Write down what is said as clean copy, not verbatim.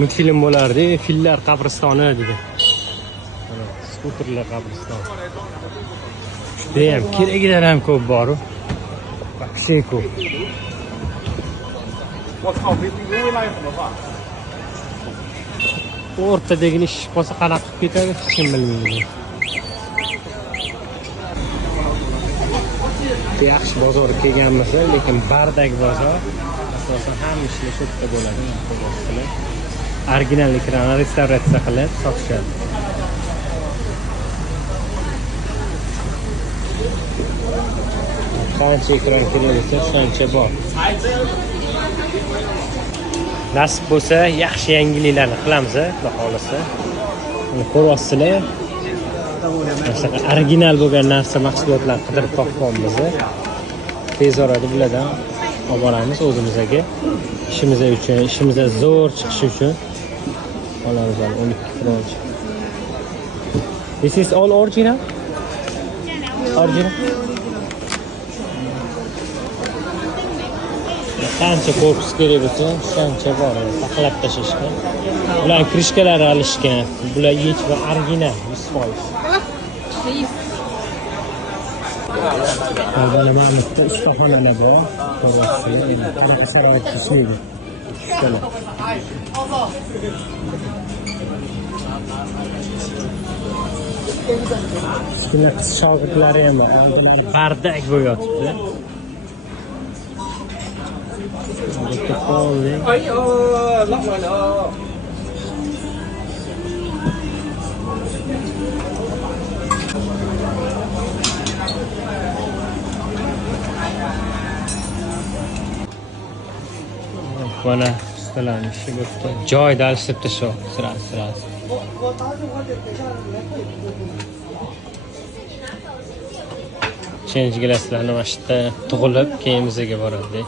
Multfilm bo'lardi, fillar qabristoni degan. Mana skuterlar qabristoni. Juda ham keragilar ham ko'p bor-ku. Вообще ko'p. O'rtadagi ish qolsa qanaqa qilib ketadi, hech kim bilmaydi. Yaxshi bozorga kelganmiz, lekin bardak bozor. Asosan hamma ishlar shu yerda bo'ladi. Original ekranni restavratsiya qilib sotishadi. Qancha ekran kerak shuncha bor. Nasib bo'lsa, yaxshi yangiliklarni qilamiz, xudo xolasa. Buni ko'ryapsizlar. Masalan, original bo'lgan narsa mahsulotlar qidirib topganmiz. Tez orada bulardan olib boramiz o'zimizga. İşimiz uchun, ishimizda zo'r chiqishi uchun olamiz 12 kron. This is all original? Original? Qancha korpus kerak bo'lsa, shuncha bor. Saqlab tashishga. Bular krishkalari olishgan. Bular yech va original 100%. Mana ma'lumotda ustaxonalar bor. Qanaqa sharoit ishlaydi. Ishlar. Shunday qiz shogirdlari ham bor. Ular bardak bo'yotibdi. Mana ustalarni ishi bo'pti. Joyda alishtirib tashlab, sirasi. Change gilaslarni mana shu yerda tug'ilib, keyin bizga boradi.